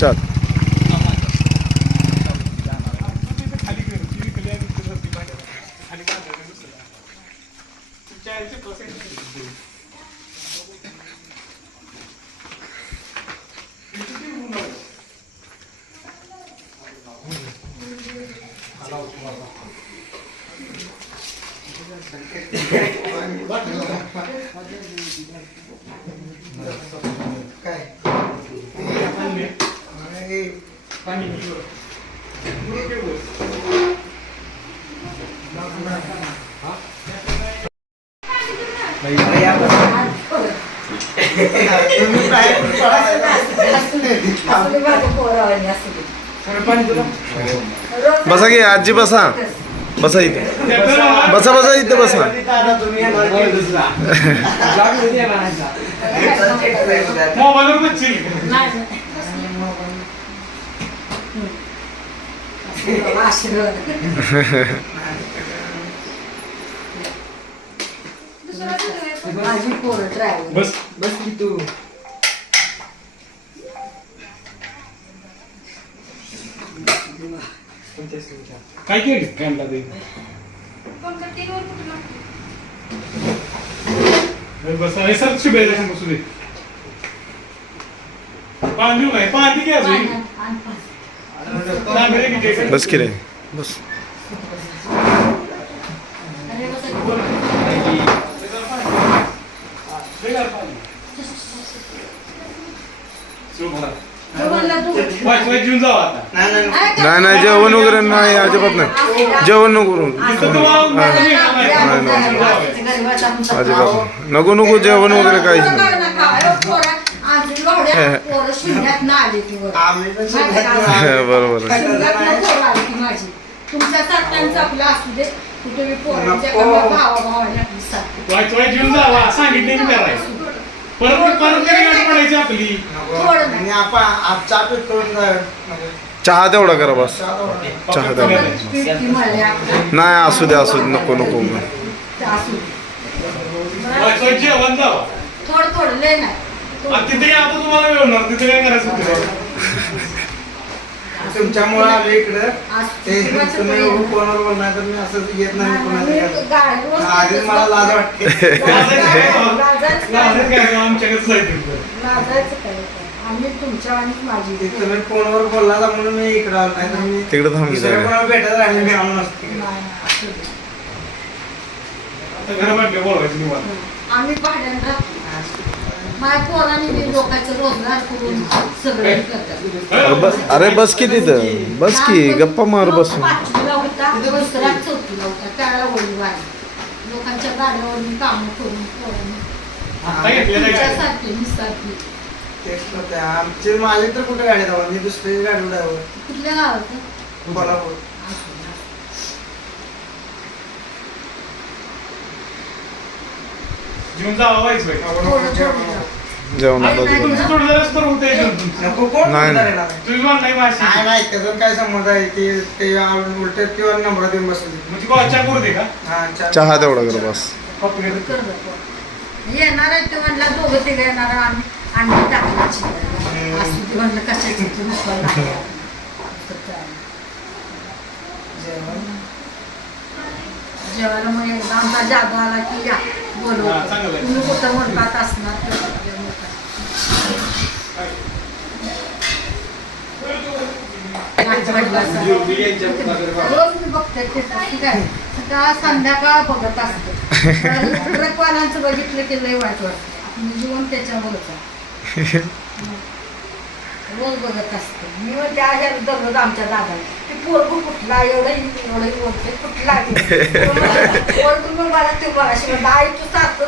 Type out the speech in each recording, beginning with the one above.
चाल. बसा की आजी बसा. बसा इथे. बसा बसा इथे बसा. बस बस की तू काय केलं काय बस सर शुभेच्छा बसू दे. पाणी देऊ काय पाणी घ्या बस की रे बस. घेऊन जाऊ आता. नाही नाही जेवण वगैरे नाही अजिबात नाही. जेवण नको करू. अजिबात नको नको जेवण वगैरे काहीच नाही. बरोबर. घेऊन जावा सांगितले मी करायचं. परत पडायची आपली. चहा तेवढा करा बस. चहा तेवढा नाही. असू दे असू दे. नको नको. जेवण जावा तिथे आता तुम्हाला मिळणार. तिथे काय करायचं तुमच्यामुळे आलो इकडं. तुम्ही फोनवर बोलणार तर मी असं येत नाही. आधीच मला लाज वाटते. तुम्ही फोनवर बोलला म्हणून मी इकडं आलो. नाही तर मी तिकडे थांबली कोणाला भेटत राहिले मी आलो नसतो. आम्ही भाड्यानं माझ्या पोरांनी लोकांचं रोजगार करून सगळं करतात. अरे बस की तिथं. बस की गप्पा मार बसून. पाचवीला होता दुसऱ्या चौथीला होता त्याला वडील वाढले. लोकांच्या गाड्यावर कामं करून तुमच्यासारखी निसारखी. आमचे माझे तर कुठे गाडी धावा. मी दुसरी गाडी उडावं. कुठल्या गावात कोल्हापूर. घेऊन जावा जेवण आता नाही त्याचा काय संबंध आहे. ते उलट किंवा नंबर देऊन बसले. चहा तेवढा कर बस. येणार आहे ते म्हणला दोघं तिघ येणार. आम्ही अंडी टाकल्याची असं म्हणलं कशाची जेवायला मग एकदा आमचा जादू आला की या बोलवतो. तुम्ही कुठं म्हणतात असणार रोज मी बघते ठीक आहे. सकाळ संध्याकाळ बघत असते. ट्रकवाल्यांचं बघितलं की लय वाईट वाटतं. आपलं जीवन त्याच्यावरच आहे. रोज बघत असते मी. म्हणजे आहे दररोज आमच्या दादाला ते पोरगू कुठला एवढंही बोलते कुठला तुम्ही मला ते बघाशी म्हणता आई तू सारखं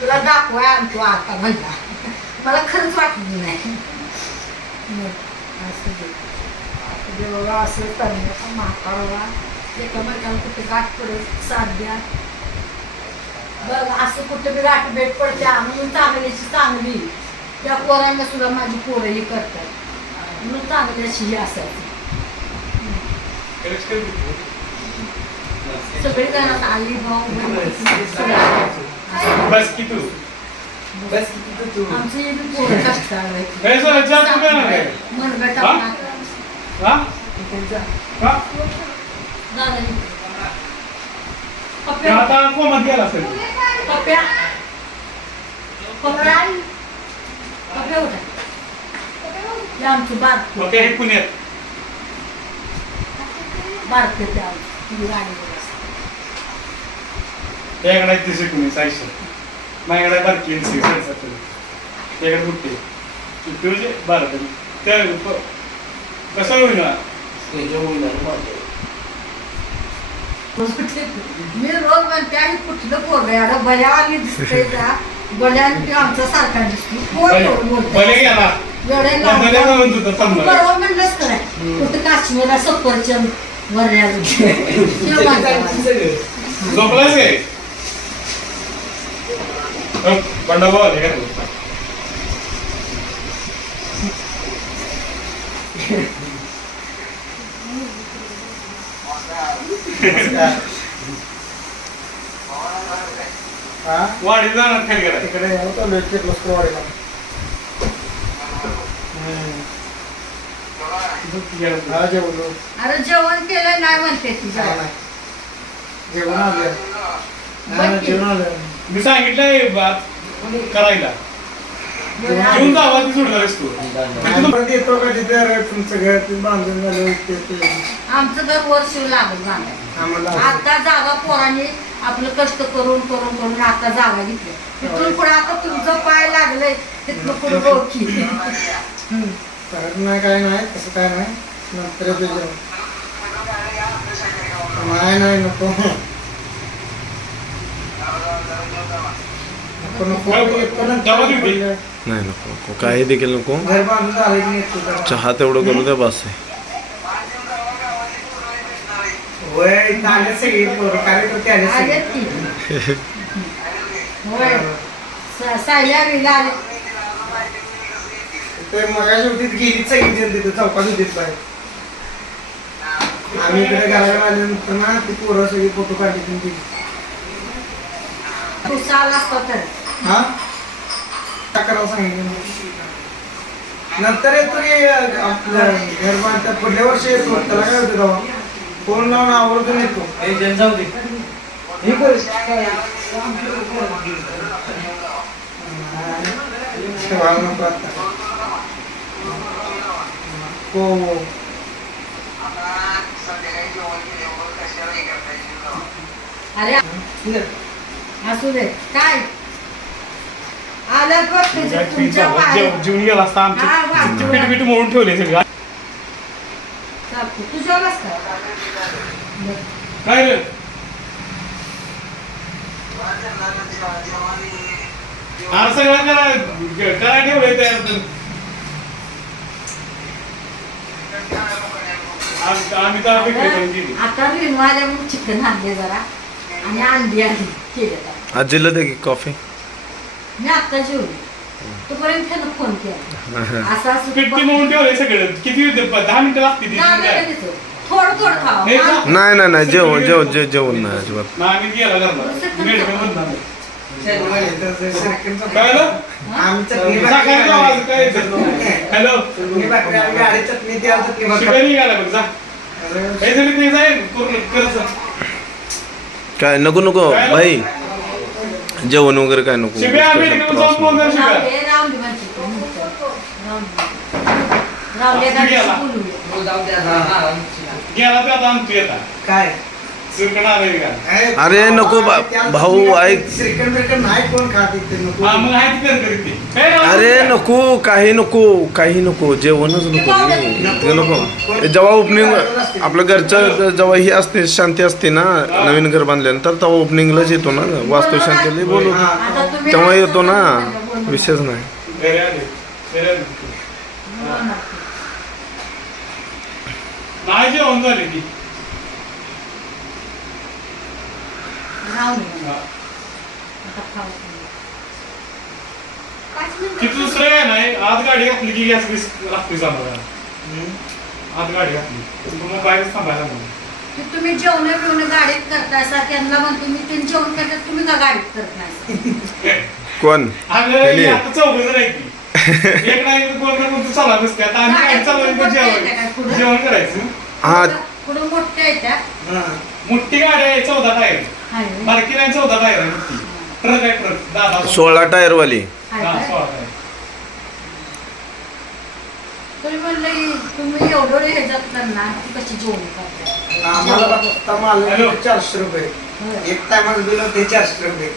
तुला दाखवाय आणतो आता म्हणला. मला खरंच वाटलं नाही. देवा असं करण्याचा म्हातारा एकामेकाला कुठे गाठ पडत साथ द्या. बघ असं कुठे बी गाठ भेट पडते. म्हणून चांगल्याची चांगली. त्या पोरांना सुद्धा माझी पोरं हे करतात म्हणून चांगल्याची ही असायची. सगळी जण आई भाऊ बस की तू बस तिथं तू आमचं हे बी पोरं कष्टाळू आहे. हे सर, जास्त काय नाही काय? मनगट हा? आपला. हा? इकडचा. का? दादा इकडे. ते पप्प्या. आता कोमात गेला असेल. पप्प्या. पप्प्या. पप्प्या उठा. हे आमचं बारकं. ओके, हे पुण्यात. बारकं ते आमचं. ती गाडीवर असतं. त्याकडे ती शिकून सायशे माझ्याकडे बारकी त्याकडे कुठे तुझे बरं त्या कसं होईना मी रोज म्हणते आणि कुठलं पोरं बल्यावानी दिसतंय का बल्याने आमचा सारखा दिसतो कोण एवढं बोलतंय? भले गेला एवढे भले म्हणत होता समजा बरोबर म्हणलंच काय कुठं काश्मीरला सफरचंद वरण्याला झोपलाच काय बंडाभाऊ आले का हा? वाढीत जाणार खाली गेला तिकडे होतं लोक वाढेला. हा जेवलो. अरे जेवण केलं नाही म्हणते तुझ्या नाही. जेवण आलं. नाही, जेवण आलं. मी सांगितलंय बात करायला घेऊन जावा ती सोडणारच तू आणि परत येतो का तिथे अरे तुमचं घर ते बांधून झालं ते आमचं घर वर्ष लागून जाणार आम्हाला आता जागा पोरांनी आपलं कष्ट करून करून करून आता जागा घेतली तिथून पुढे आता तुमचं पाय लागलंय तिथलं पुढे ओळखी करत नाही काय नाही तसं काय नाही नंतर येतो जेवण. नाही नको नको नको येतो ना डबा देऊ दे. नाही नको नको काही देखील नको घर बांधून झालं की येतो जरा. चहा तेवढं करू द्या बस आहे होय इथं आले सगळे पोरं कार्यकर्ते आले सगळे. आलेत की होय सायल्या विला आले ते मगाशी होती गेली सगळी जण तिथे चौकात होतीत बाहेर. आम्ही इकडे घराकडे आल्यानंतर ना ती पोरं सगळी फोटो काढली गेली. तू साल असतो तर हा काय करावं सांगितलं नंतर येतो की आपलं घर बांधता पुढल्या वर्षी येतो त्याला काय होतं तेव्हा फोन लावून आवर्जून येतो. हे कर. ठेवायला नको आता. हो हो अरे असू दे काय आलं बघ तुमच्या पाय जेवून गेला असता हा, वा. आमचे पीठ पीठ मोडून ठेवले सगळे चालतं. तू जेवलास का काय रे अरे सगळं करा ठेवलंय तयार आम्ही तर विक्री करून दिली आता रिनवाल्या मग चिकन आणले जरा आणि अंडी आली केलं आजीला दे की कॉफी मी आता जेवली तोपर्यंत त्यानं फोन केला असं असं पिट्टी मोडून ठेवलंय सगळं किती 10 मिनिटं लागते ती नाही, नाही, नाही, थोडं थोडं खावं हे का? नाही नाही नाही जेवण नाही अजिबात आम्ही गेला घरला मेडिकल मधून सेकंडचा काय झालं? आम्ही चटणी सकाळी आवाज काय हॅलो चटणी भाकरी आम्ही गाडी चटणी त्या चटणी भाकरी. शिकायला निघाला बघ जा काही झाली ते जाईल करत काय नको नको भाई जेवण वगैरे काय नको शिब्या मेडिकल जाऊन फोन कर शिब्या रावली म्हणते तो, रावली गाडीची बोलूया. गेला ते आता आणतो येता काय सुरकणार आहे का अरे नको भाऊ ऐक श्रीखंड बिरखंड नाही कोण खात इथे नको. हा मग आहे कर करीत ते अरे नको काही नको जेवणच नको नको जेव्हा ओपनिंग आपलं घरचं जेव्हा ही असते शांती असते ना नवीन घर बांधल्यानंतर तेव्हा ओपनिंगलाच येतो ना वास्तुशांतीला बोलू आता तुम्ही तेव्हा येतो ना बोलू. विषयच नाही घरी आले घरी आले नाही जेवण झाली ती रावली हा. आता खाऊ तुम्ही. ती दुसरं आहे नाही आत गाडी घातली की गॅस लागते सांभाळा आत गाडी घातली मग बाहेरच थांबायला म्हणून की तुम्ही जेवण बिवणं गाडीत करताय सा त्यांना म्हणतो मी ते जेवण करतात तुम्ही का गाडीत करत नाही कोण आम्ही ह्याने? आता चौघ आहे की एक नाही कोण ना कोण चालत नसते आता आम्ही काय चालू जेवण करायचं हा पुढं मोठ्या आहेत त्या हा. मोठी गाडी आहे 14 टायर हाय बारकी नाही 14 टायर आहे मोठी ट्रक आहे ट्रक 10 16 टायरवाली हाय हा काय? 16 टायर तुम्ही म्हणलं तुम्ही एवढं ह्याच्यात करणार ती कशी जेवण करताय आम्हाला फक्त माल हॅलो. 400 रुपये होय. एक टायमाला दिलं ते 400 रुपये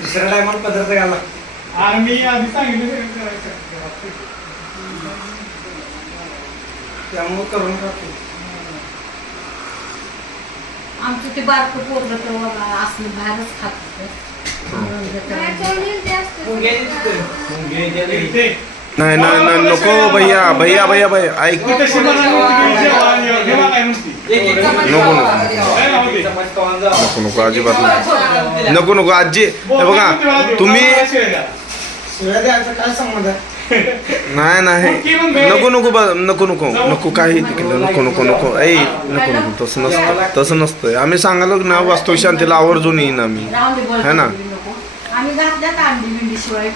दुसऱ्या टायमाला पदार्थ घाला आणि मी आधी सांगितलं सगळं करायचं त्यामुळे करून टाकतो आमचं ते बारकं पोरगं तर असलं बाहेरच खात होतं. ते नाही नाही नाही, नको भैया भैया भैया भैया ऐक ती तशी म्हणाली होती की जेव्हा काय नुसती नको नको काय राहू दे. नको नको अजिबात नाही. नको नको आजी हे बघा तुम्ही शिवाय द्यायचा काय संबंध आहे नाही नाही नको नको नको नको नको काही केलं नको नको नको ऐ नको नको तसं नसतं तसं नसतं आम्ही सांगायला ना वास्तविक शांतीला आवर्जून येईन आम्ही राहून दे है ना? बळजबरी नको. आम्ही घातल्यात अंडी बिंडी शिवाय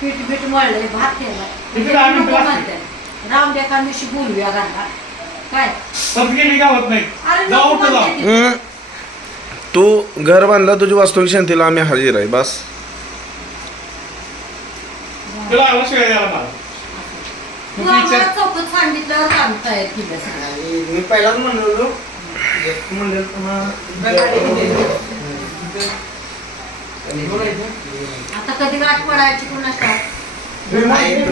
पीठ बीठ मळलंय भात किती दहा मिनिटं केला लागतील? राम द्या का दिवशी बोलूया घरात काय परत गेली गावात नाही अरे जाऊ नको उठं जाऊ म्हणते ती. तू घर बांधला तुझी वास्तविक शांतीला आम्ही हजर आहे बस तुला आवाज शिवाय द्यायला मला तू आम्हाला चौकत सांगितल्यावर काम तयार केलं सगळं. आणि मी पहिलाच म्हणलो म्हणलं आता कधी गाठ पडायची कोणाच्या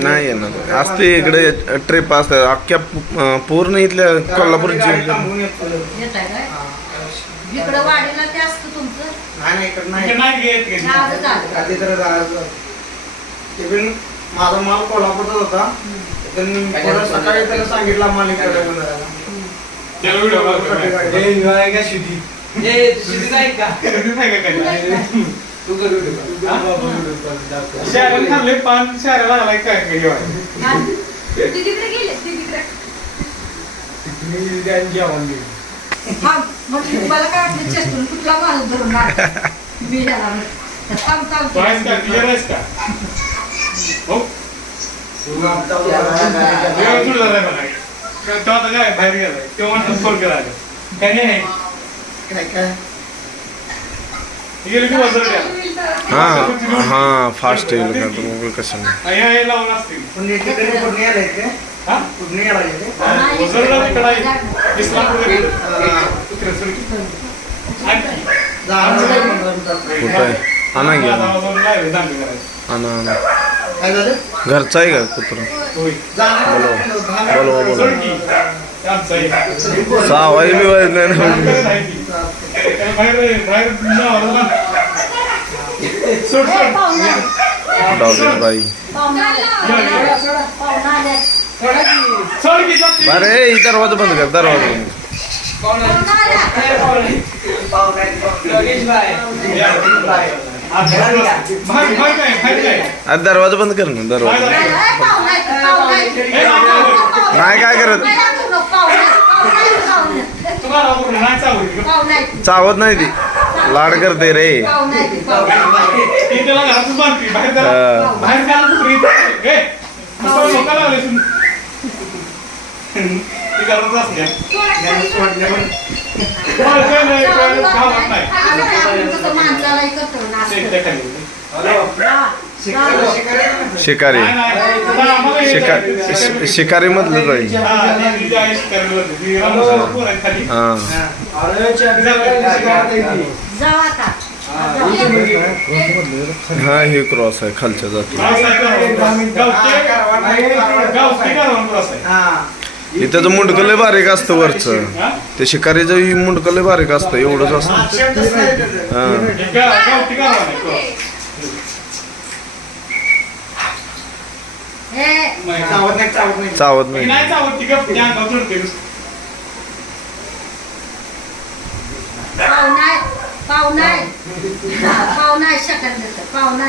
नाही येणार असते इकडे ट्रिप असते अख्ख्या पूर्ण इथल्या कोल्हापूर जिल्ह्यात येत आहे काय इकडं वाडीला ते असतं तुमचं नाही इकडं नाही इकडे नाही घेत घेत. आजच आलं. आधी तर ते पण माझा माल कोल्हापूरचा होता त्यांनी परत सकाळी त्याला सांगितलं माल इकडे घेऊन जायला. त्याला व्हिडिओ कॉल कर. हे विवाह का शुद्धी कधी नाही का काही? शहरात थांबले पान शहराला आलाय काय काय जेवायला? हा? तिकडे गेले तिकडे हा म्हणजे मला काय वाटलं चेस्टून कुठला माणूस धरून मारला. मी ह्याला म्हणलं, थांब थांब तू आहेस का क्लिअर आहेस का हो वेळ सुरू झालाय मला तो आता काय बाहेर गेलाय तेव्हा फोन करायला काय नाही काय काय गेली की वजन द्या हा हा फास्ट येईल का तुम्ही कसं नाही हे लावून असतील पण हे तिकडे पूर्ण यायला येते हा पूर्ण यायला येते वजनला तिकडं आहे इस्लामपूर कुत्रे सुरू कुठं आहे आणा घ्या आणा आणा काय झालं घरचा आहे का कुत्र बोलवा बोलवा सहावाई बिवाय नाही ना डॉक्टर बाई अरे ही दरवाजा बंद कर दरवाजा बंद कर. अरे दरवाजा बंद कर ना दरवाजा नाही काय करत चावत नाही ती लाड करते रे शिकारी शिकारी मधलं जाईल हा हा हे क्रॉस आहे खालच्या जाती त्याचं मुंडकं लय बारीक असतं वरचं ते शिकारीचं ही मुंडकं लय बारीक असतं एवढंच असतं चावत नाही पाहुणा शकत पाहुणा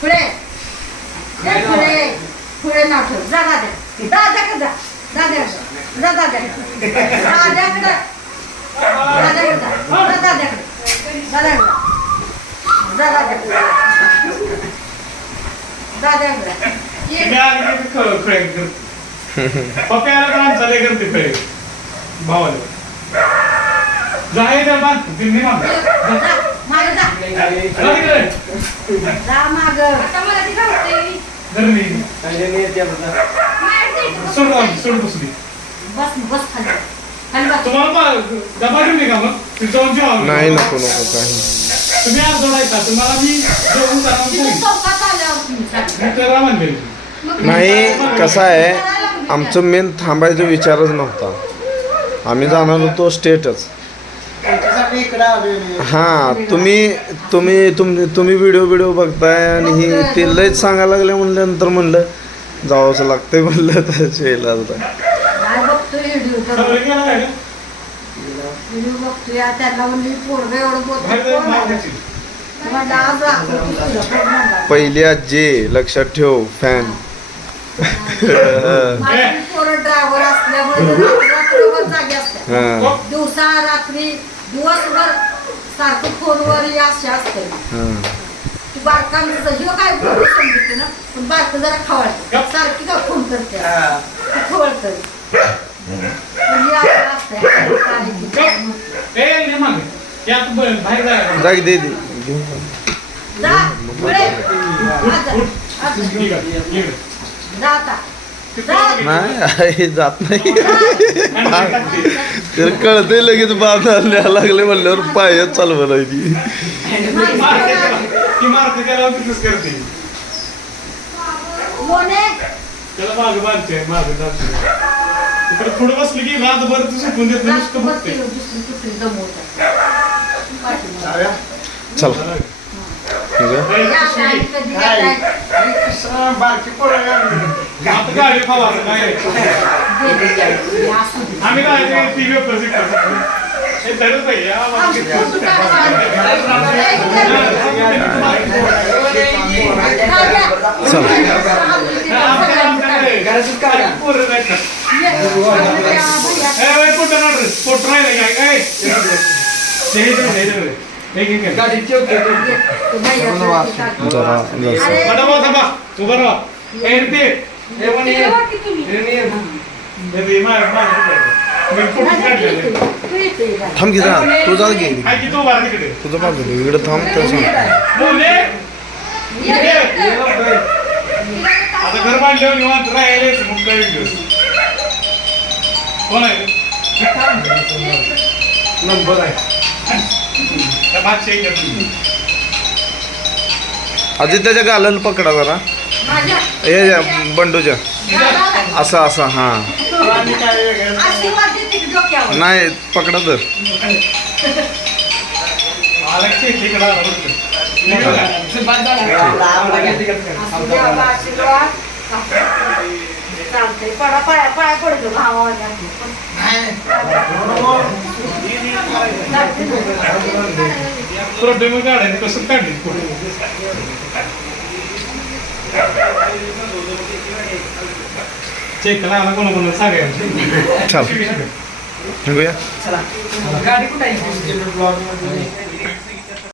पुढे सगळे नाव ठेव. जा दाद्या दाद्याकडे जा. दाद्याकडे जा. दाद्याकडे दाद्याकडे दाद्याकडे जा. दाद्याकडे दाद्याकडे जा. दाद्याकडे तुम्ही आले की खळे करते पप्प्याला तर आमचा लय करते खळे भावाला जाय त्या बांध तिने माग मागे जा. जा माग. आता मला ती गावते. सोड बसू दे बस बस खाली खाली बस. तुम्हाला डबा घेऊन ये का मग तुम्ही जाऊन जेवा नाही नको काही तुम्ही आज जोडायचा तुम्हाला मी जेवून जाणार तिथे चौकात आल्यावर तुम्ही सांगा. मी त्याला म्हणले नाही कसं आहे आमचं मेन थांबायचा विचारच नव्हता आम्ही जाणार होतो स्टेटच त्याच्यासाठी इकडे आलोय. हां तुम्ही व्हिडिओ बघताय आणि ही ते लयच सांगायला लागले म्हणल्यानंतर म्हणलं जावंच लागतंय म्हणलं तर शेला होता काय बघतोय व्हिडिओ तर सगळे गेला काय व्हिडिओ बघतोय त्यांना म्हणली पोरगं एवढं बोलतोय कोण आहे? म्हणलं आज राखतो तुझं कोण म्हणलं? पहिली आजी लक्षात ठेव फॅन माझी पोरं ड्रायव्हर असल्यामुळे रात्रभर जागी असतात. हां दिवसा रात्री दिवसभर सारखं फोनवर असे असते. हां ती बारकांचं ह्यो काय बोलू समजते ना पण बारकं जरा खवळतं सारखी का फोन करते हा. ती खवळतं पण हे असं असतंय. काय ते काय म्हणते. ए ले मागे यात बाहेर जायला जाग दे घेऊन जा. जा पुढे. आज जा. आज जा. ठीक आहे इकडे जा आता. जा. नाही आई जात नाही आणि तर कळतंय लगेच बाद न्यायला लागले म्हणल्यावर पायच चालवलं ती ती मारते त्याला तिथंच करते मोने त्याला मागं बांधते मागं जाते इकडे पुढे बसली की रातभर तू सुटून देत नाही, नुसतं रात्रभर बघते तिला दुसरी कुठली जमवतात. पाठीमागे. जाऊया. चला निघा. या गाडी कधी काय? येताय? आणि कसं बारकी पोरं आहे. आता गाडी खावा काय हे असू दे. आम्ही काय टी व्ही प्रसिद्ध करतो हे तरच पाहिजे आमची फोटो काढायला. घरातच काढा. पोरं जायचं फोटो राहिले काय काय गाडीत ठेवते. जरा उभं राहा ए ते थांब की जा तू जा घे की तो बाहेर तिकडे तुझं बाजू इकडे थांब तर सांग बोलले आता घर बांधल्यावर निवांत राहिले मग काय कोण आहे नंबर आहे. त्या भात शेक करतो. आदित्याच्या गालाला पकडा जरा या बंडूच्या असं असं हां आणि काय वेगळं. आशीर्वाद देते की डोक्यावर. नाही पकडा तर आला की इकडं आला बरं. असू द्या बाबा, आशीर्वाद. चालतंय. पडा पाया पाया पडतो भावाला. फोटो मग काढायचं कसं काढली चेक करा आला कोणा सांगायचं चल निघूया गाडी कुठे आहे?